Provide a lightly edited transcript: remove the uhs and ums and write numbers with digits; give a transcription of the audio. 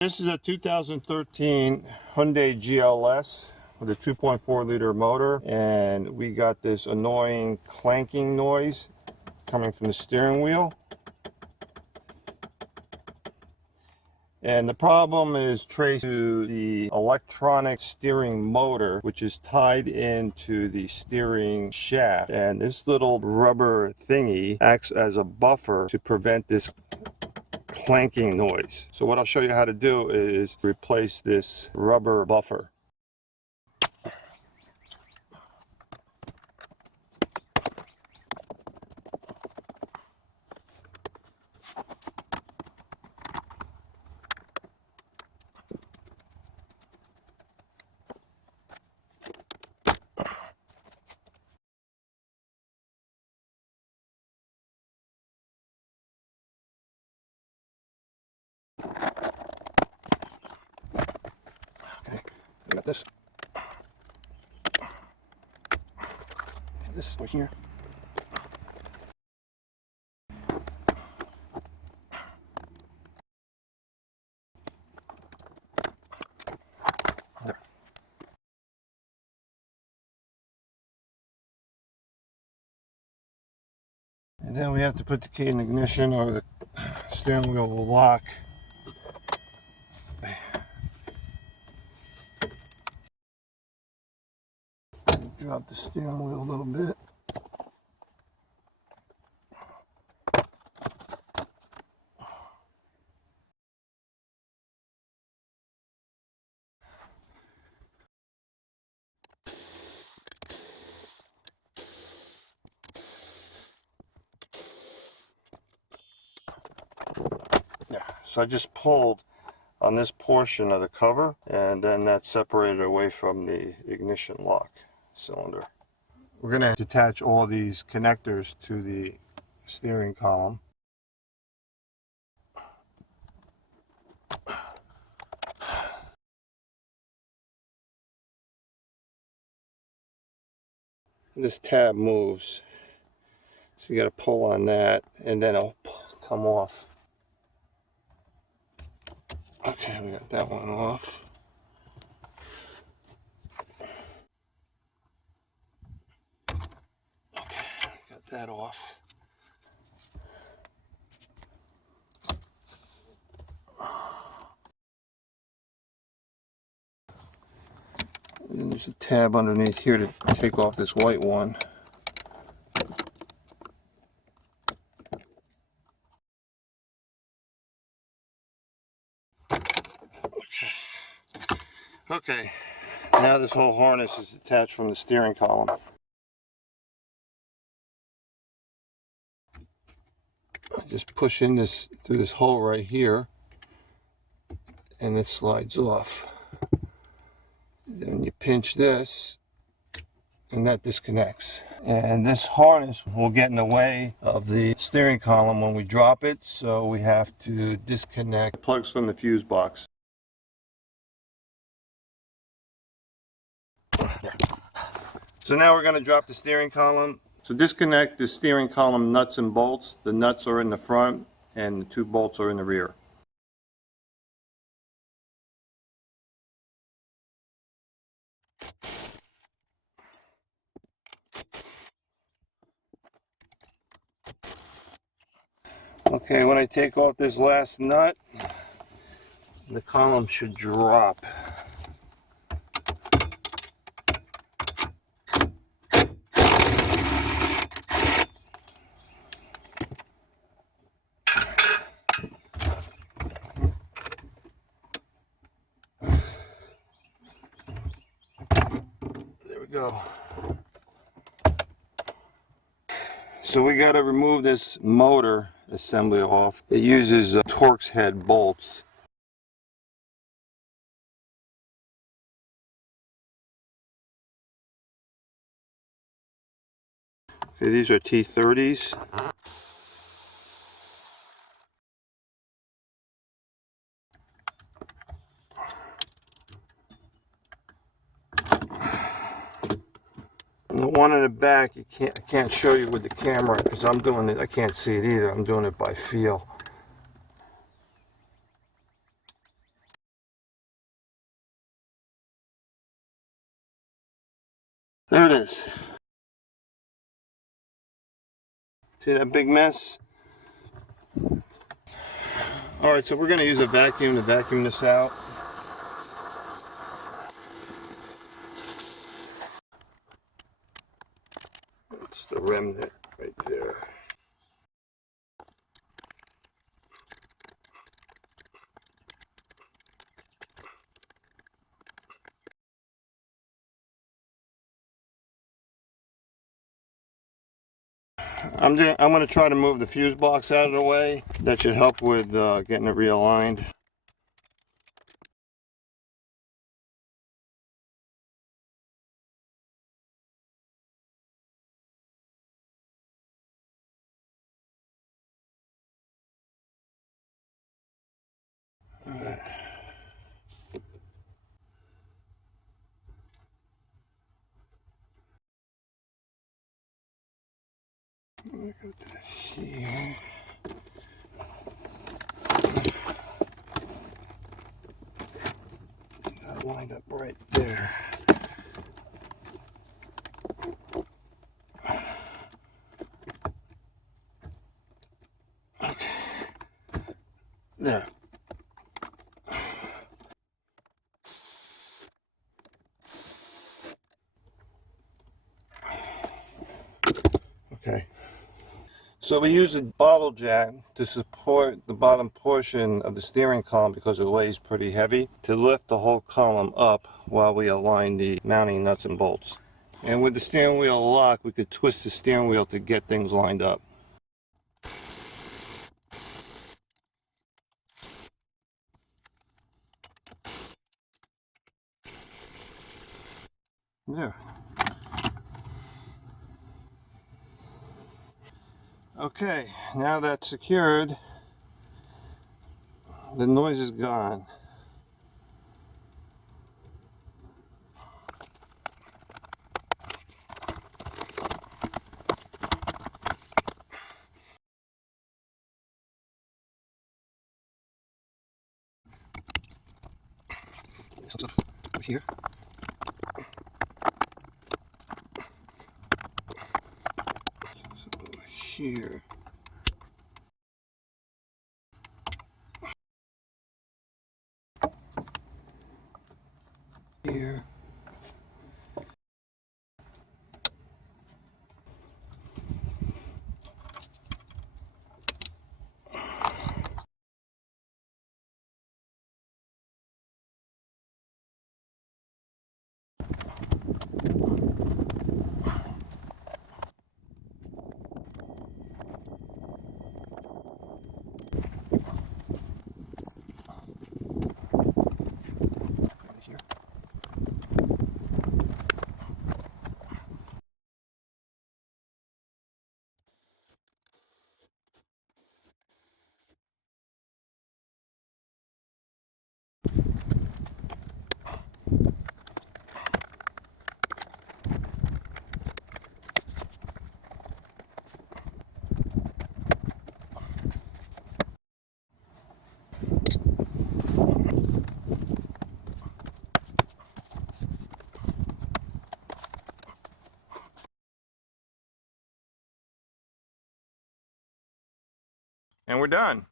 This is a 2013 Hyundai GLS with a 2.4 liter motor, and we got this annoying clanking noise coming from the steering wheel. And the problem is traced to the electronic steering motor, which is tied into the steering shaft. And this little rubber thingy acts as a buffer to prevent this clanking noise. So what I'll show you how to do is replace this rubber buffer. I got this. This is over here. There. And then we have to put the key in ignition, or the steering wheel will lock. Drop the steering wheel a little bit. Yeah, so I just pulled on this portion of the cover, and then that's separated away from the ignition lock cylinder. We're going to attach all these connectors to the steering column. This tab moves, so you got to pull on that and then it'll come off. Okay, we got that one off. That off. And there's a tab underneath here to take off this white one. Okay, now this whole harness is attached from the steering column. Just push in this through this hole right here, and it slides off. Then you pinch this, and that disconnects. And this harness will get in the way of the steering column when we drop it, so we have to disconnect plugs from the fuse box. So now we're going to drop the steering column. So disconnect the steering column nuts and bolts. The nuts are in the front and the two bolts are in the rear. Okay, when I take off this last nut, the column should drop. Go. So we got to remove this motor assembly off. It uses Torx head bolts. Okay, these are T30s. And the one in the back, I can't show you with the camera because I'm doing it. I can't see it either. I'm doing it by feel. There it is. See that big mess? Alright, so we're going to use a vacuum to vacuum this out. It's the remnant right there. I'm going to try to move the fuse box out of the way. That should help with getting it realigned. Alright. Look at that here. That lined up right there. Okay. There. Okay. So we use a bottle jack to support the bottom portion of the steering column because it weighs pretty heavy, to lift the whole column up while we align the mounting nuts and bolts. And with the steering wheel lock, we could twist the steering wheel to get things lined up. There. Okay, now that's secured, the noise is gone. Comes up over here. Over here. Here. Here. And we're done.